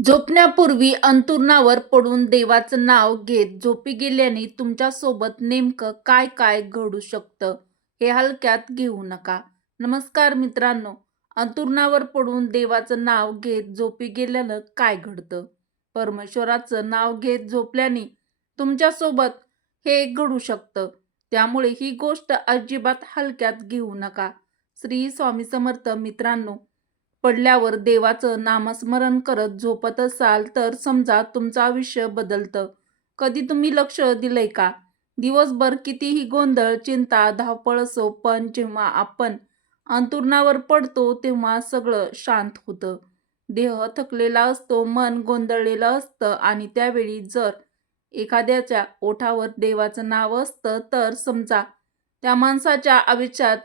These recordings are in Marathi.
झोपण्यापूर्वी अंथरुणावर पडून देवाचं नाव घेत झोपी गेल्याने तुमच्यासोबत नेमकं काय काय घडू शकतं हे हलक्यात घेऊ नका. नमस्कार मित्रांनो, अंथरुणावर पडून देवाचं नाव घेत झोपी गेल्यानं काय घडतं? परमेश्वराचं नाव घेत झोपल्याने तुमच्यासोबत हे घडू शकतं. त्यामुळे ही गोष्ट अजिबात हलक्यात घेऊ नका. श्री स्वामी समर्थ. मित्रांनो, पडल्यावर देवाचं नामस्मरण करत झोपत असाल तर समजा तुमचं आयुष्य बदलतं. कधी तुम्ही लक्ष दिलंय का? दिवसभर कितीही गोंधळ, चिंता, धावपळ असो, पण जेव्हा आपण अंथरुणावर पडतो तेव्हा सगळं शांत होतं. देह थकलेला असतो, मन गोंधळलेलं असतं आणि त्यावेळी जर एखाद्याच्या ओठावर देवाचं नाव असतं तर समजा त्या माणसाच्या आयुष्यात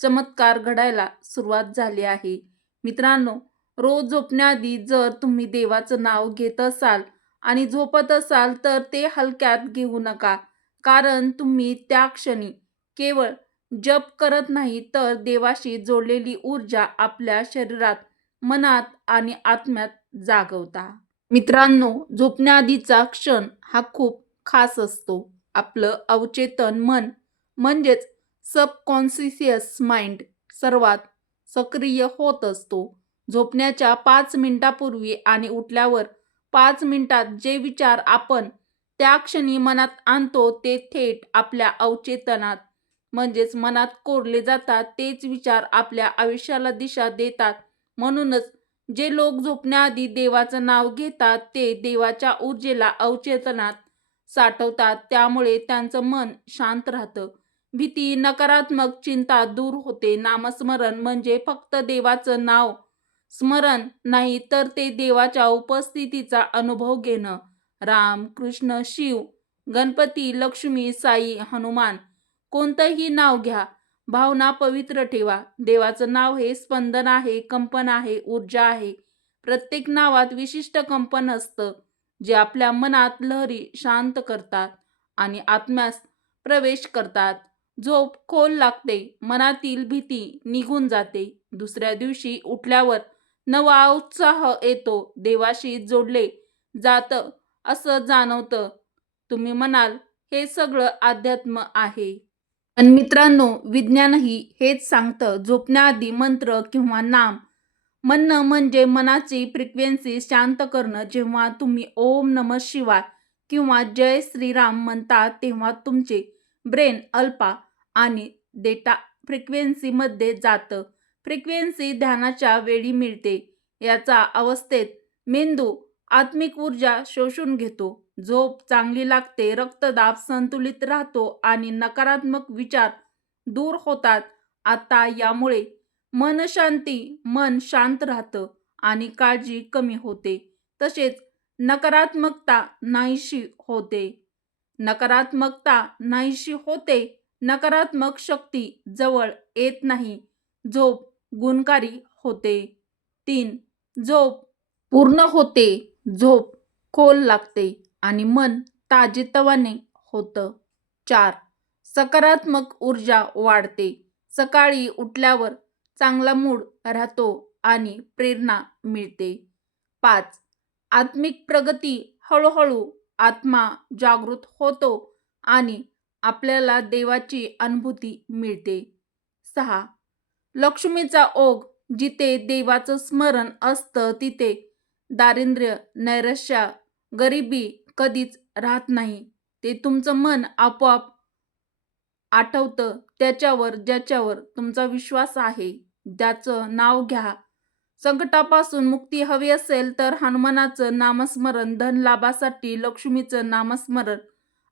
चमत्कार घडायला सुरुवात झाली आहे. मित्रांनो, रोज झोपण्याआधी जर तुम्ही देवाचं नाव घेत असाल आणि झोपत असाल तर ते हलक्यात घेऊ नका. कारण तुम्ही त्या क्षणी केवळ जप करत नाही तर देवाशी जोडलेली ऊर्जा आपल्या शरीरात, मनात आणि आत्म्यात जागवता. मित्रांनो, झोपण्याआधीचा क्षण हा खूप खास असतो. आपलं अवचेतन मन म्हणजेच सबकॉन्शियस माइंड सर्वात सक्रिय होत असतो. झोपण्याच्या 5 मिनिटापूर्वी आणि उठल्यावर 5 मिनिटात जे विचार आपण त्या क्षणी मनात आणतो ते थेट आपल्या अवचेतनात म्हणजेच मनात कोरले जातात. तेच विचार आपल्या आयुष्याला दिशा देतात. म्हणूनच जे लोक झोपण्याआधी देवाचं नाव घेतात ते देवाच्या ऊर्जेला अवचेतनात साठवतात. त्यामुळे त्यांचं मन शांत राहतं. भीती, नकारात्मक चिंता दूर होते. नामस्मरण म्हणजे फक्त देवाचं नाव स्मरण नाही तर ते देवाच्या उपस्थितीचा अनुभव घेणं. राम, कृष्ण, शिव, गणपती, लक्ष्मी, साई, हनुमान कोणतंही नाव घ्या. भावना पवित्र ठेवा. देवाचं नाव हे स्पंदन आहे, कंपन आहे, ऊर्जा आहे. प्रत्येक नावात विशिष्ट कंपन असतं जे आपल्या मनात लहरी शांत करतात आणि आत्म्यास प्रवेश करतात. झोप खोल लागते, मनातील भीती निघून जाते. दुसऱ्या दिवशी उठल्यावर नवा उत्साह येतो. देवाशी जोडले जातं असं जाणवतं. तुम्ही म्हणाल, हे सगळं अध्यात्म आहे. पण मित्रांनो, विज्ञानही हेच सांगतं. झोपण्याआधी मंत्र किंवा नाम म्हणणं म्हणजे मनाची फ्रिक्वेन्सी शांत करणं. जेव्हा तुम्ही ओम नमः शिवाय किंवा जय श्रीराम म्हणता तेव्हा तुमचे ब्रेन अल्फा आणि डेटा फ्रिक्वेन्सीमध्ये जातं. फ्रिक्वेन्सी ध्यानाच्या वेळी मिळते. याचा अवस्थेत मेंदू आत्मिक ऊर्जा शोषून घेतो. झोप चांगली लागते, रक्तदाब संतुलित राहतो आणि नकारात्मक विचार दूर होतात. आता यामुळे मन शांत राहतं आणि काळजी कमी होते. तसेच नकारात्मकता नाहीशी होते. नकारात्मक शक्ती जवळ येत नाही. झोप गुणकारी होते. 3. झोप पूर्ण होते. झोप खोल लागते आणि मन ताजेतवाने होतं. 4. सकारात्मक ऊर्जा वाढते. सकाळी उठल्यावर चांगला मूड राहतो आणि प्रेरणा मिळते. 5. आत्मिक प्रगती. हळूहळू आत्मा जागृत होतो आणि आपल्याला देवाची अनुभूती मिळते. 6. लक्ष्मीचा ओघ. जिथे देवाचं स्मरण असतं तिथे दारिद्र्य, नैराश्य, गरिबी कधीच राहत नाही. ते तुमचं मन आपोआप आठवतं त्याच्यावर ज्याच्यावर तुमचा विश्वास आहे. त्याचं नाव घ्या. संकटापासून मुक्ती हवी असेल तर हनुमानाचं नामस्मरण, धनलाभासाठी लक्ष्मीचं नामस्मरण,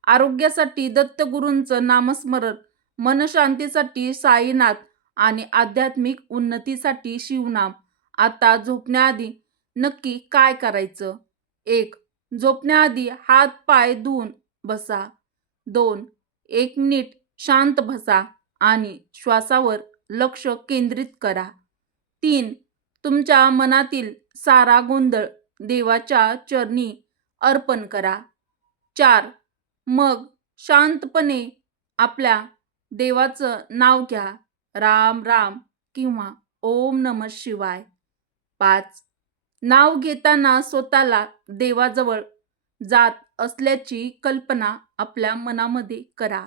आरोग्यासाठी दत्तगुरूंचं नामस्मरण, मनशांतीसाठी साईनाथ आणि आध्यात्मिक उन्नतीसाठी शिवनाम. आता झोपण्याआधी नक्की काय करायचं? 1. झोपण्याआधी हात पाय धुवून बसा. 2. 1 मिनिट शांत बसा आणि श्वासावर लक्ष केंद्रित करा. 3. तुमच्या मनातील सारा गोंधळ देवाच्या चरणी अर्पण करा. 4. मग शांतपणे आपल्या देवाचं नाव घ्या. राम राम किंवा ओम नमः शिवाय. 5. नाव घेताना स्वतःला देवाजवळ जात असल्याची कल्पना आपल्या मनामध्ये करा.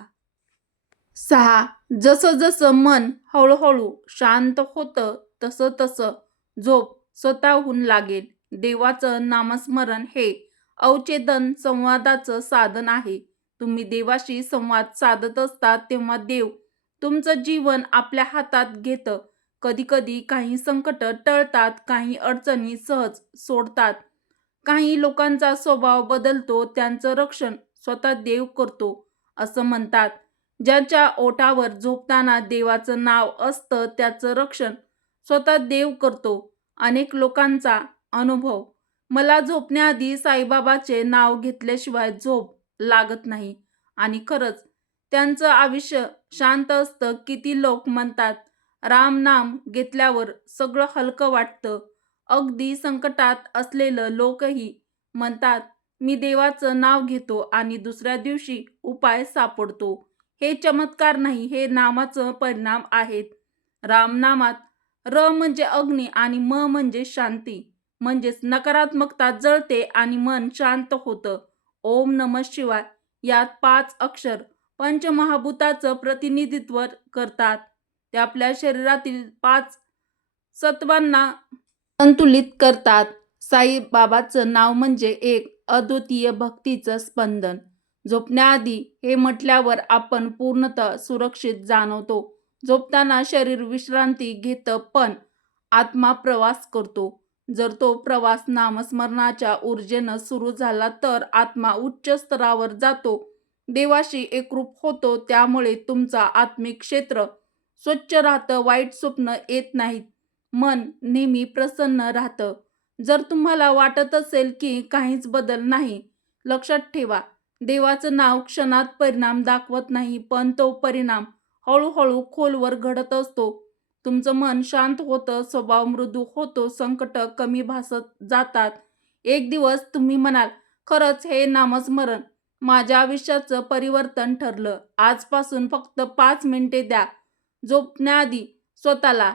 6. जसं जसं मन हळूहळू शांत होतं तसं तसं झोप स्वतःहून लागेल. देवाचं नामस्मरण हे अवचेतन संवादाचं साधन आहे. तुम्ही देवाशी संवाद साधत असता तेव्हा देव तुमचं जीवन आपल्या हातात घेतं. कधीकधी काही संकट टळतात, काही अडचणी सहज सोडतात, काही लोकांचा स्वभाव बदलतो, त्यांचं रक्षण स्वतः देव करतो. असं म्हणतात, ज्याच्या ओठावर झोपताना देवाचं नाव असतं त्याचं रक्षण स्वतः देव करतो. अनेक लोकांचा अनुभव, मला झोपण्याआधी साईबाबाचे नाव घेतल्याशिवाय झोप लागत नाही. आणि खरंच त्यांचं आयुष्य शांत असतं. किती लोक म्हणतात, राम नाम घेतल्यावर सगळं हलकं वाटतं. अगदी संकटात असलेलं लोकही म्हणतात, मी देवाचं नाव घेतो आणि दुसऱ्या दिवशी उपाय सापडतो. हे चमत्कार नाही, हे नामाचं परिणाम आहेत. रामनामात र म्हणजे अग्नी आणि म म्हणजे शांती, म्हणजेच नकारात्मकता जळते आणि मन शांत होतं. ओम नमः शिवाय यात 5 अक्षर पंचमहाभूताचं प्रतिनिधित्व करतात. ते आपल्या शरीरातील 5 सत्वांना संतुलित करतात. साईबाबाचं नाव म्हणजे एक अद्वितीय भक्तीचं स्पंदन. झोपण्याआधी हे म्हटल्यावर आपण पूर्णतः सुरक्षित जाणवतो. झोपताना शरीर विश्रांती घेतं पण आत्मा प्रवास करतो. जर तो प्रवास नामस्मरणाच्या ऊर्जेनं सुरू झाला तर आत्मा उच्च स्तरावर जातो, देवाशी एकरूप होतो. त्यामुळे तुमचा आत्मिक क्षेत्र स्वच्छ राहतं, वाईट स्वप्न येत नाहीत, मन नेहमी प्रसन्न राहतं. जर तुम्हाला वाटत असेल की काहीच बदल नाही, लक्षात ठेवा, देवाचं नाव क्षणात परिणाम दाखवत नाही, पण तो परिणाम हळूहळू खोलवर घडत असतो. तुमचं मन शांत होतं, स्वभाव मृदू होतो, संकट कमी भासत जातात. एक दिवस तुम्ही म्हणाल, खरंच हे नामस्मरण माझ्या आयुष्याचं परिवर्तन ठरलं. आजपासून फक्त 5 मिनिटे द्या झोपण्याआधी स्वतःला.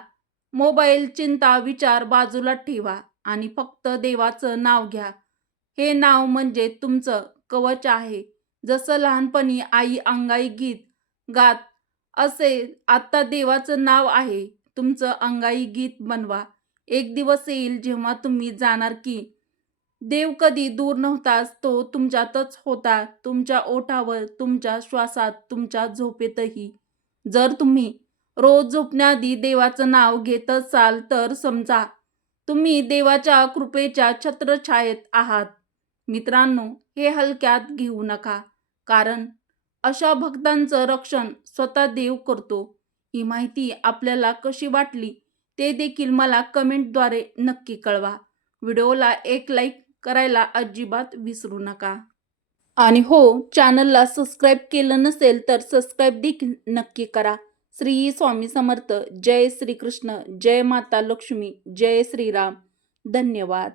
मोबाईल, चिंता, विचार बाजूला ठेवा आणि फक्त देवाचं नाव घ्या. हे नाव म्हणजे तुमचं कवच आहे. जसं लहानपणी आई अंगाई गीत गात असे, आता देवाचं नाव आहे. तुमचं अंगाई गीत बनवा. एक दिवस येईल जेव्हा तुम्ही जाणार की देव कधी दूर नव्हताच, तो तुमच्यातच होता, तुमच्या ओठावर, तुमच्या श्वासात, तुमच्या झोपेतही. जर तुम्ही रोज झोपण्याआधी देवाचं नाव घेत असाल तर समजा तुम्ही देवाच्या कृपेच्या छत्रछायेत आहात. मित्रांनो, हे हलक्यात घेऊ नका, कारण अशा भक्तांचं रक्षण स्वतः देव करतो. ही माहिती आपल्याला कशी वाटली ते देखील मला कमेंटद्वारे नक्की कळवा. व्हिडिओला एक लाईक करायला अजिबात विसरू नका. आणि हो, चॅनलला सबस्क्राईब केलं नसेल तर सबस्क्राईब देखील नक्की करा. श्री स्वामी समर्थ. जय श्रीकृष्ण. जय माता लक्ष्मी. जय श्रीराम. धन्यवाद.